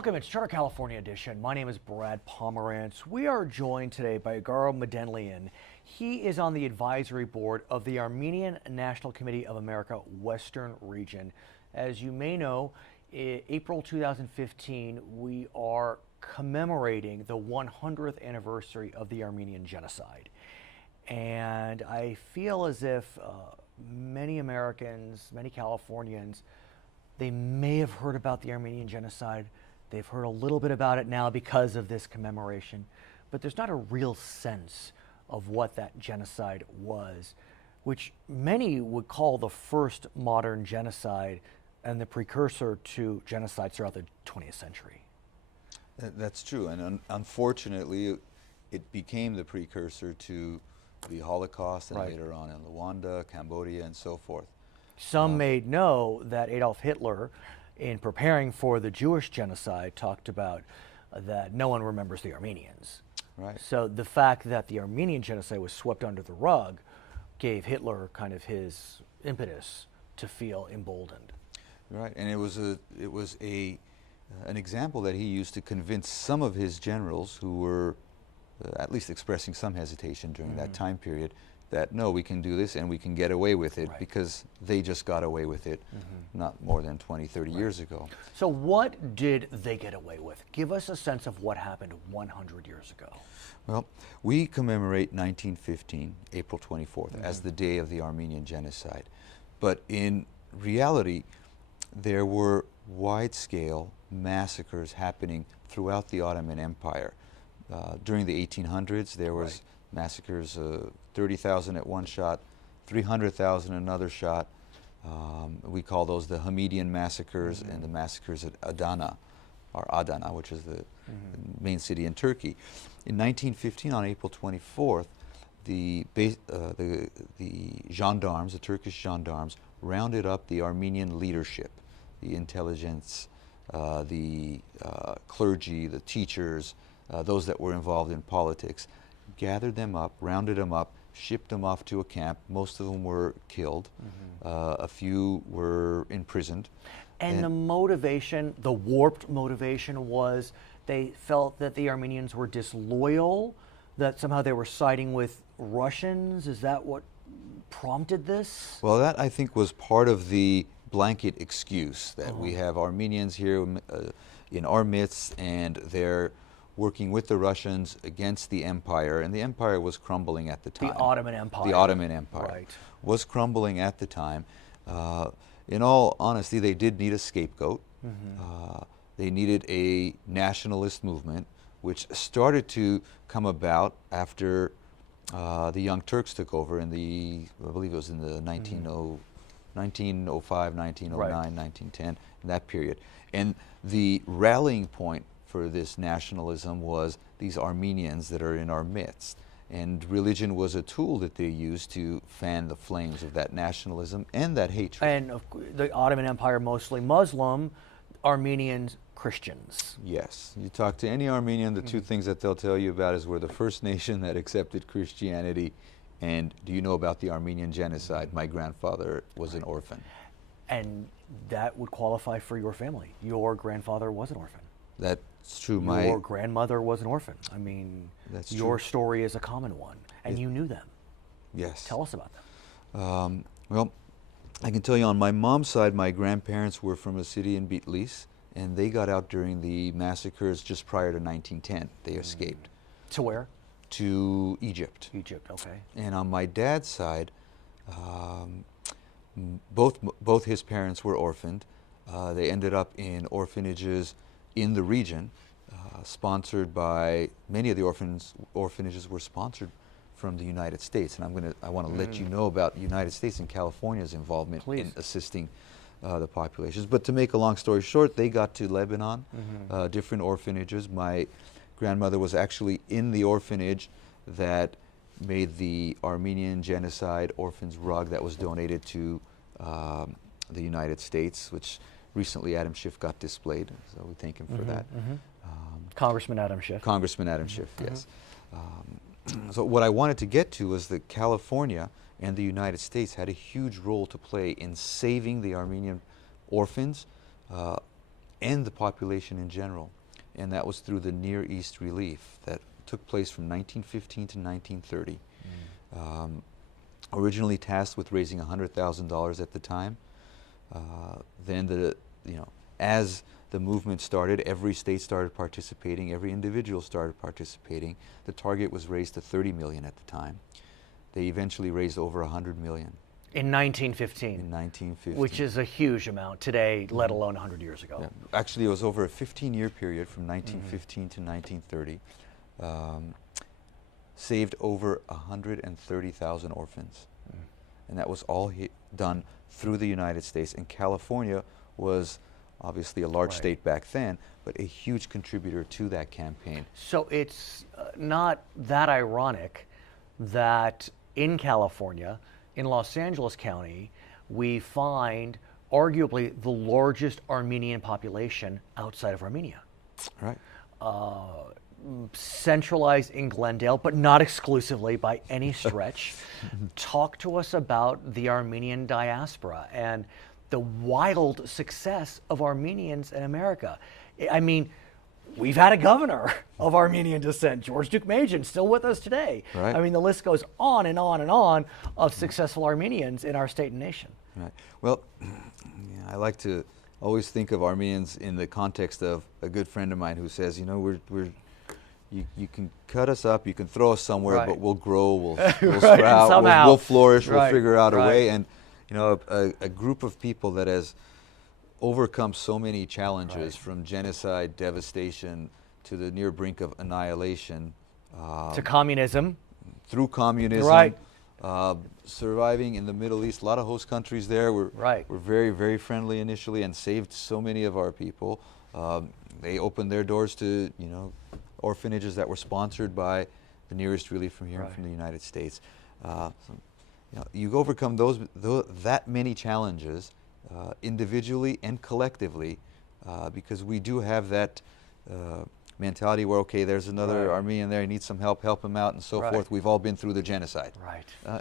Welcome, it's Charter California Edition. My name is Brad Pomerance. We are joined today by Garo Medenlian. He is on the advisory board of the Armenian National Committee of America Western Region. As you may know, in April 2015, we are commemorating the 100th anniversary of the Armenian genocide. And I feel as if many Americans, many Californians, they may have heard about the Armenian genocide. They've heard a little bit about it now because of this commemoration, but there's not a real sense of what that genocide was, which many would call the first modern genocide and the precursor to genocides throughout the 20th century. That's true, and unfortunately, it became the precursor to the Holocaust and later on in Rwanda, Cambodia, and so forth. Some may know that Adolf Hitler, in preparing for the Jewish genocide, talked about that no one remembers the Armenians. Right. So the fact that the Armenian genocide was swept under the rug gave Hitler kind of his impetus to feel emboldened. Right, and it was an example that he used to convince some of his generals who were at least expressing some hesitation during that time period that no, we can do this and we can get away with it because they just got away with it not more than 20, 30 years ago. So what did they get away with? Give us a sense of what happened 100 years ago. Well, we commemorate 1915, April 24th, as the day of the Armenian genocide. But in reality, there were wide-scale massacres happening throughout the Ottoman Empire. During the 1800s, there was massacres, 30,000 at one shot, 300,000 another shot. We call those the Hamidian massacres and the massacres at Adana, which is the main city in Turkey. In 1915, on April 24th, the gendarmes, the Turkish gendarmes, rounded up the Armenian leadership, the intelligence, the clergy, the teachers, those that were involved in politics, gathered them up, rounded them up, shipped them off to a camp. Most of them were killed. A few were imprisoned. And the motivation, the warped motivation, was they felt that the Armenians were disloyal, that somehow they were siding with Russians. Is that what prompted this? Well, that I think was part of the blanket excuse that we have Armenians here in our midst, and they're working with the Russians against the empire, and the empire was crumbling at the time. The Ottoman Empire. The Ottoman Empire was crumbling at the time. In all honesty, they did need a scapegoat. They needed a nationalist movement, which started to come about after the Young Turks took over in the, I believe it was in the 1905, 1909, 1910, in that period. And the rallying point for this nationalism was these Armenians that are in our midst. And religion was a tool that they used to fan the flames of that nationalism and that hatred. And the Ottoman Empire, mostly Muslim, Armenians, Christians. Yes. You talk to any Armenian, the two things that they'll tell you about is we're the first nation that accepted Christianity, and do you know about the Armenian genocide? My grandfather was an orphan. And that would qualify for your family. Your grandfather was an orphan. That's true. Your grandmother was an orphan. I mean, that's your true. story is a common one, and you knew them. Yes. Tell us about them. Well, I can tell you on my mom's side, my grandparents were from a city in Bitlis, and they got out during the massacres just prior to 1910. They escaped. To where? To Egypt. Egypt, okay. And on my dad's side, both his parents were orphaned. They ended up in orphanages in the region, sponsored by, many of the orphanages were sponsored from the United States, and I want to let you know about the United States and California's involvement in assisting the populations. But to make a long story short, they got to Lebanon, different orphanages. My grandmother was actually in the orphanage that made the Armenian genocide orphans rug that was donated to the United States, which recently Adam Schiff got displayed, so we thank him for that. Congressman Adam Schiff. Congressman Adam Schiff, yes. So what I wanted to get to was that California and the United States had a huge role to play in saving the Armenian orphans and the population in general. And that was through the Near East Relief that took place from 1915 to 1930. Originally tasked with raising $100,000 at the time. Then as the movement started, every state started participating, every individual started participating. The target was raised to 30 million at the time. They eventually raised over 100 million. In 1915. In 1915. Which is a huge amount today, let alone 100 years ago. Yeah. Actually, it was over a 15-year period from 1915 to 1930. Saved over 130,000 orphans. And that was all done through the United States. And California was obviously a large state back then, but a huge contributor to that campaign. So it's not that ironic that in California, in Los Angeles County, we find arguably the largest Armenian population outside of Armenia. Right. Centralized in Glendale, but not exclusively by any stretch. Talk to us about the Armenian diaspora and the wild success of Armenians in America. I mean, we've had a governor of Armenian descent, George Deukmejian, still with us today. Right. I mean, the list goes on and on and on of successful Armenians in our state and nation. Right. Well, I like to always think of Armenians in the context of a good friend of mine who says, you know, you can cut us up, you can throw us somewhere, but we'll grow, we'll sprout, we'll flourish, we'll figure out a way. And you know, a group of people that has overcome so many challenges, from genocide, devastation, to the near brink of annihilation, to communism, through communism, surviving in the Middle East. A lot of host countries there were very, very friendly initially and saved so many of our people. They opened their doors to, you know, orphanages that were sponsored by the Near East Relief from here, from the United States. You know, you overcome that many challenges individually and collectively, because we do have that mentality where, okay, there's another Armenian there, he needs some help, help him out, and so forth. We've all been through the genocide.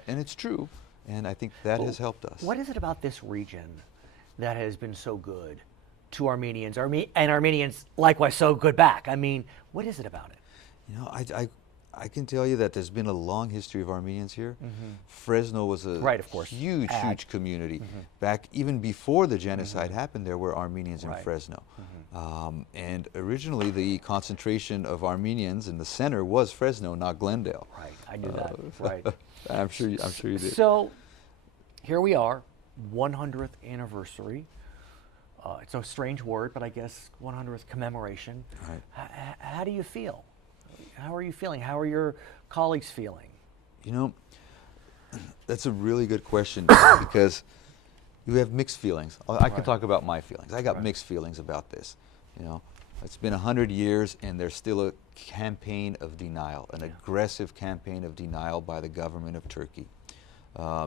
And it's true, and I think that has helped us. What is it about this region that has been so good to Armenians, and Armenians likewise so good back? I mean, what is it about it? You know, I can tell you that there's been a long history of Armenians here. Fresno was a huge community. Back even before the genocide happened, there were Armenians in Fresno. And originally the concentration of Armenians in the center was Fresno, not Glendale. I knew that. I'm sure you did. So here we are, 100th anniversary. It's a strange word, but I guess 100th commemoration. How do you feel? How are you feeling? How are your colleagues feeling? You know, that's a really good question because you have mixed feelings. I can talk about my feelings. I got mixed feelings about this. You know, it's been 100 years and there's still a campaign of denial, an aggressive campaign of denial by the government of Turkey.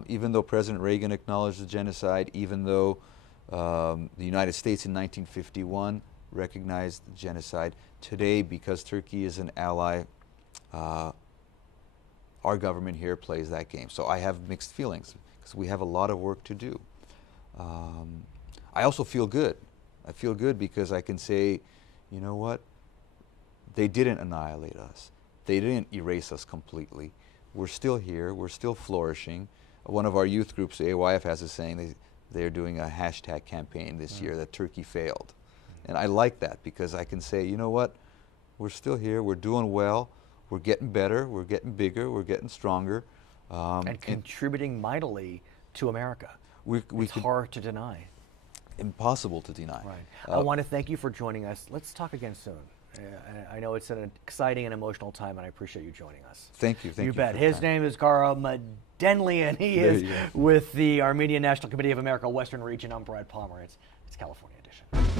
Even though President Reagan acknowledged the genocide, even though the United States in 1951 recognized the genocide, today, because Turkey is an ally, our government here plays that game. So I have mixed feelings because we have a lot of work to do. I also feel good. I feel good because I can say, you know what? They didn't annihilate us. They didn't erase us completely. We're still here. We're still flourishing. One of our youth groups, the AYF, has a saying. They're doing a hashtag campaign this year that Turkey failed. And I like that because I can say, you know what? We're still here. We're doing well. We're getting better. We're getting bigger. We're getting stronger. And contributing mightily to America. It's hard to deny. Impossible to deny. I want to thank you for joining us. Let's talk again soon. I know it's an exciting and emotional time, and I appreciate you joining us. Thank you. You bet. His name is Garo Madenlian. He is with the Armenian National Committee of America Western Region. I'm Brad Pomerance. It's California Edition.